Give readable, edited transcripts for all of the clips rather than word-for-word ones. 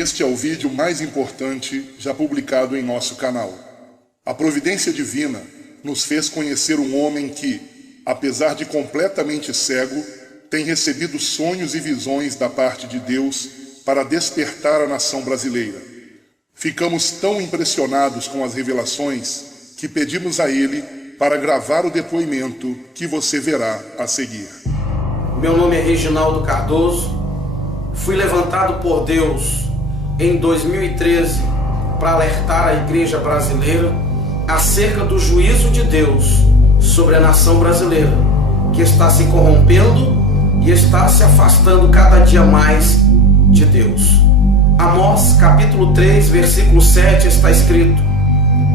Este é o vídeo mais importante já publicado em nosso canal. A providência divina nos fez conhecer um homem que, apesar de completamente cego, tem recebido sonhos e visões da parte de Deus para despertar a nação brasileira. Ficamos tão impressionados com as revelações que pedimos a ele para gravar o depoimento que você verá a seguir. Meu nome é Reginaldo Cardoso. Fui levantado por Deus em 2013 para alertar a igreja brasileira acerca do juízo de Deus sobre a nação brasileira, que está se corrompendo e está se afastando cada dia mais de Deus. Amós capítulo 3, versículo 7 está escrito: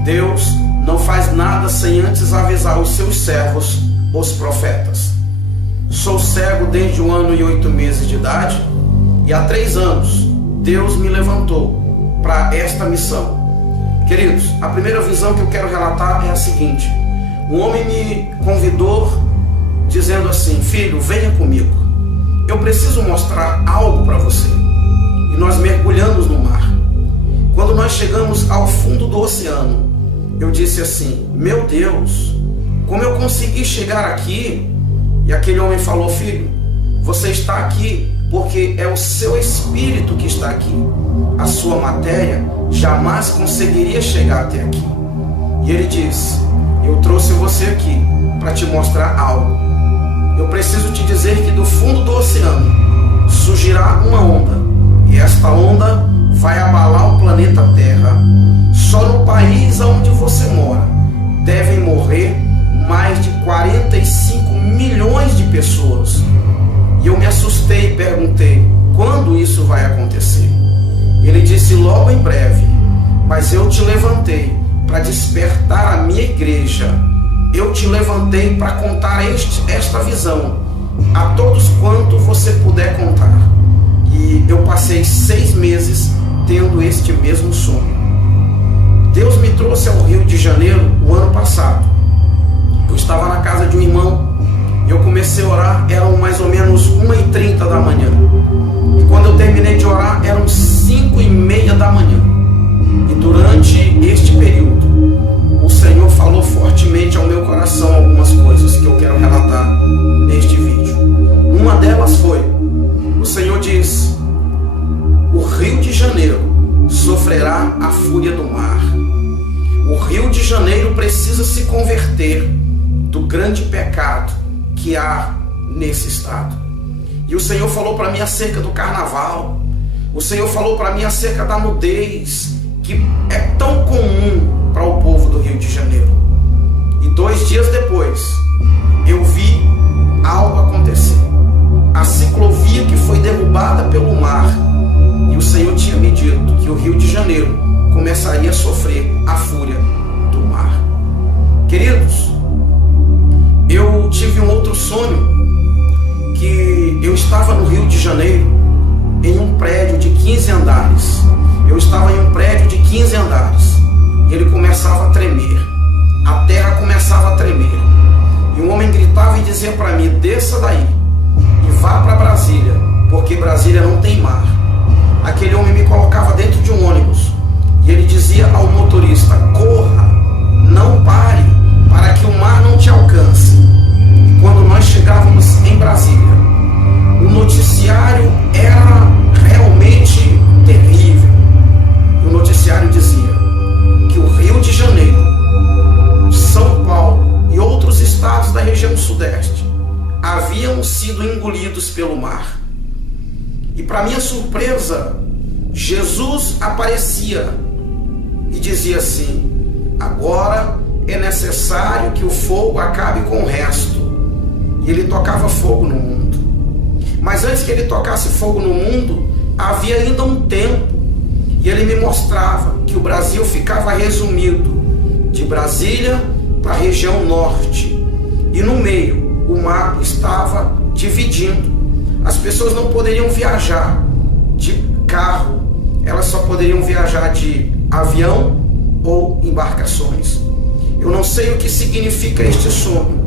Deus não faz nada sem antes avisar os seus servos, os profetas. Sou cego desde 1 ano e 8 meses de idade, e há 3 anos Deus me levantou para esta missão. Queridos, a primeira visão que eu quero relatar é a seguinte: um homem me convidou dizendo assim: filho, venha comigo, eu preciso mostrar algo para você. E nós mergulhamos no mar. Quando nós chegamos ao fundo do oceano, eu disse assim: meu Deus, como eu consegui chegar aqui? E aquele homem falou: filho, você está aqui porque é o seu espírito que está aqui. A sua matéria jamais conseguiria chegar até aqui. E ele disse: eu trouxe você aqui para te mostrar algo. Eu preciso te dizer que do fundo do oceano surgirá uma onda, e esta onda vai abalar o planeta Terra. Só no país onde você mora devem morrer mais de 45 milhões de pessoas. E eu me assustei e perguntei: quando isso vai acontecer? Ele disse: logo em breve. Mas eu te levantei para despertar a minha igreja. Eu te levantei para contar esta visão a todos quanto você puder contar. E eu passei 6 meses tendo este mesmo sonho. Deus me trouxe ao Rio de Janeiro o ano passado. Eu estava na casa de um irmão. Eu comecei a orar, eram mais ou menos 1h30 da manhã. E quando eu terminei de orar, eram 5h30 da manhã. E durante este período, o Senhor falou fortemente ao meu coração algumas coisas que eu quero relatar neste vídeo. Uma delas foi: o Senhor diz, o Rio de Janeiro sofrerá a fúria do mar. O Rio de Janeiro precisa se converter do grande pecado que há nesse estado. E o Senhor falou para mim acerca do carnaval. O Senhor falou para mim acerca da nudez, que é tão comum para o povo do Rio de Janeiro. E 2 dias depois, eu vi algo acontecer. A ciclovia que foi derrubada pelo mar. E o Senhor tinha me dito que o Rio de Janeiro começaria a sofrer a fúria do mar. Queridos, eu tive um outro sonho, que eu estava no Rio de Janeiro, em um prédio de 15 andares. Eu estava em um prédio de 15 andares, e ele começava a tremer. A terra começava a tremer. E um homem gritava e dizia para mim: desça daí e vá para Brasília, porque Brasília não tem mar. Aquele homem me colocava dentro de um ônibus, e ele dizia ao motorista: corra, não pare, para que o mar não te alcance. E quando nós chegávamos em Brasília, o noticiário era realmente terrível. O noticiário dizia que o Rio de Janeiro, São Paulo e outros estados da região sudeste haviam sido engolidos pelo mar. E para minha surpresa, Jesus aparecia e dizia assim: agora é necessário que o fogo acabe com o resto. E ele tocava fogo no mundo. Mas antes que ele tocasse fogo no mundo, havia ainda um tempo. E ele me mostrava que o Brasil ficava resumido de Brasília para a região norte. E no meio, o mar estava dividindo. As pessoas não poderiam viajar de carro, elas só poderiam viajar de avião ou embarcações. Eu não sei o que significa este sonho,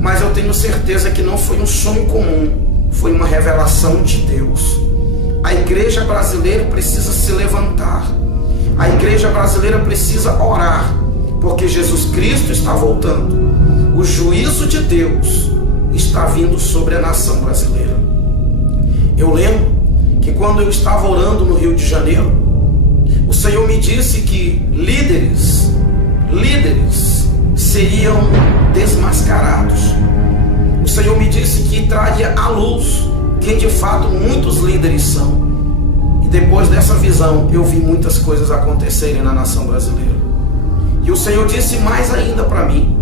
mas eu tenho certeza que não foi um sonho comum, foi uma revelação de Deus. A igreja brasileira precisa se levantar. A igreja brasileira precisa orar, porque Jesus Cristo está voltando. O juízo de Deus está vindo sobre a nação brasileira. Eu lembro que quando eu estava orando no Rio de Janeiro, o Senhor me disse que líderes seriam desmascarados. O Senhor me disse que traria à luz quem de fato muitos líderes são. E depois dessa visão eu vi muitas coisas acontecerem na nação brasileira. E o Senhor disse mais ainda para mim,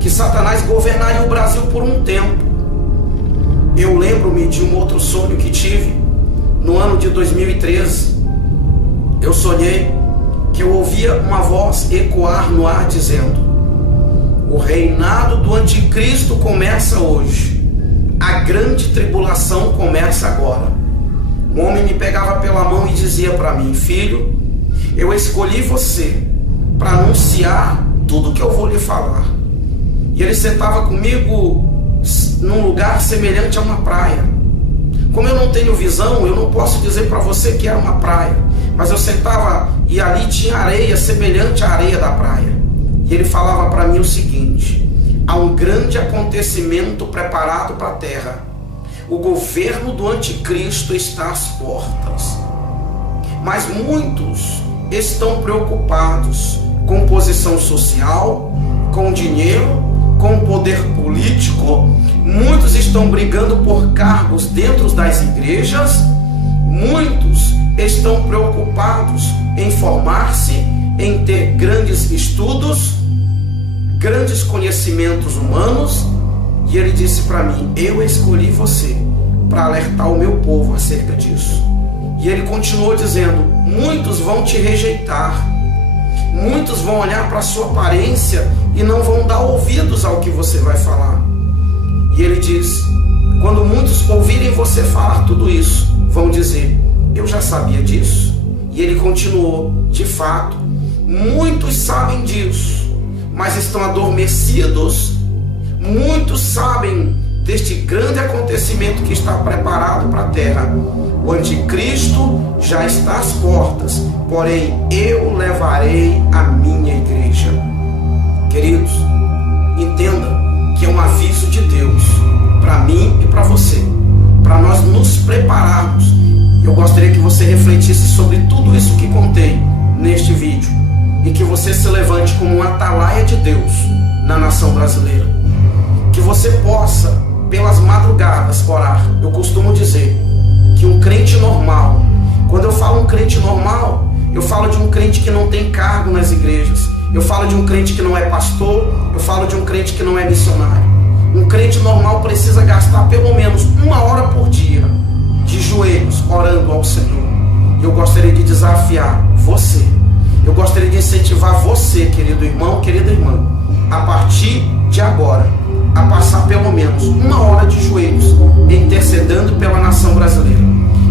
que Satanás governaria o Brasil por um tempo. Eu lembro-me de um outro sonho que tive no ano de 2013. Eu sonhei que eu ouvia uma voz ecoar no ar dizendo: o reinado do anticristo começa hoje. A grande tribulação começa agora. Um homem me pegava pela mão e dizia para mim: filho, eu escolhi você para anunciar tudo que eu vou lhe falar. E ele sentava comigo num lugar semelhante a uma praia. Como eu não tenho visão, eu não posso dizer para você que era uma praia, mas eu sentava e ali tinha areia semelhante à areia da praia. E ele falava para mim o seguinte: há um grande acontecimento preparado para a terra. O governo do anticristo está às portas. Mas muitos estão preocupados com posição social, com dinheiro, com poder político. Muitos estão brigando por cargos dentro das igrejas. Muitos estão preocupados em formar-se, em ter grandes estudos, grandes conhecimentos humanos. E ele disse para mim: eu escolhi você para alertar o meu povo acerca disso. E ele continuou dizendo: muitos vão te rejeitar, muitos vão olhar para a sua aparência e não vão dar ouvidos ao que você vai falar. E ele diz: quando muitos ouvirem você falar tudo isso, vão dizer: eu já sabia disso. E ele continuou: de fato, muitos sabem disso, mas estão adormecidos. Muitos sabem deste grande acontecimento que está preparado para a terra. O anticristo já está às portas, porém eu levarei a minha igreja. Queridos, entenda que é um aviso de Deus para mim e para você, para nós nos prepararmos. Eu gostaria que você refletisse sobre tudo isso que contei neste vídeo e que você se levante como um atalaia de Deus na nação brasileira. Que você possa, pelas madrugadas, orar. Eu costumo dizer que um crente normal, quando eu falo um crente normal, eu falo de um crente que não tem cargo nas igrejas, eu falo de um crente que não é pastor, eu falo de um crente que não é missionário. Um crente normal precisa gastar pelo menos 1 hora por dia de joelhos orando ao Senhor. E eu gostaria de desafiar você, eu gostaria de incentivar você, querido irmão, querida irmã, a partir de agora, a passar pelo menos 1 hora de joelhos, intercedendo pela nação brasileira,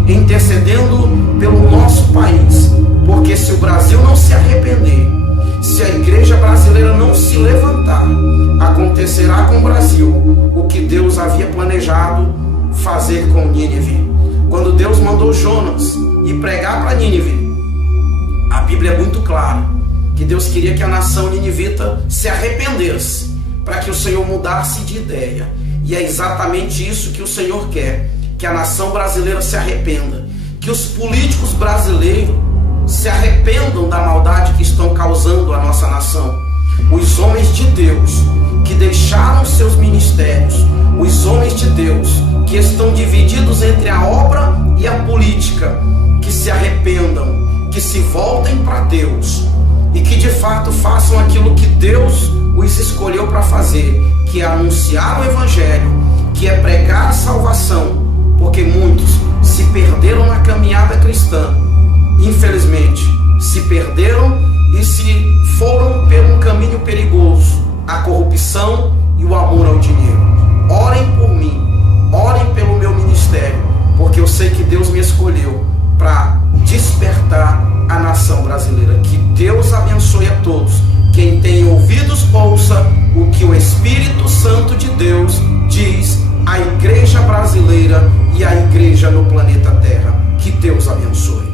intercedendo pelo nosso país, porque se o Brasil não se arrepender, se a igreja brasileira não se levantar, acontecerá com o Brasil o que Deus havia planejado fazer com Nínive. Quando Deus mandou Jonas ir pregar para Nínive, a Bíblia é muito clara que Deus queria que a nação ninivita se arrependesse, para que o Senhor mudasse de ideia. E é exatamente isso que o Senhor quer, que a nação brasileira se arrependa, que os políticos brasileiros se arrependam da maldade que estão causando à nossa nação. Os homens de Deus que deixaram seus ministérios, os homens de Deus que estão divididos entre a obra e a política, que se arrependam, que se voltem para Deus e que de fato façam aquilo que Deus os escolheu para fazer, que é anunciar o Evangelho, que é pregar a salvação, porque muitos se perderam na caminhada cristã, infelizmente se perderam e se foram por um caminho perigoso, a corrupção e o amor ao dinheiro. Orem por mim, orem pelo meu ministério, porque eu sei que Deus me escolheu para despertar a nação brasileira. Que Deus abençoe a todos. Quem tem ouvidos, ouça o que o Espírito Santo de Deus diz à igreja brasileira e à igreja no planeta Terra. Que Deus abençoe.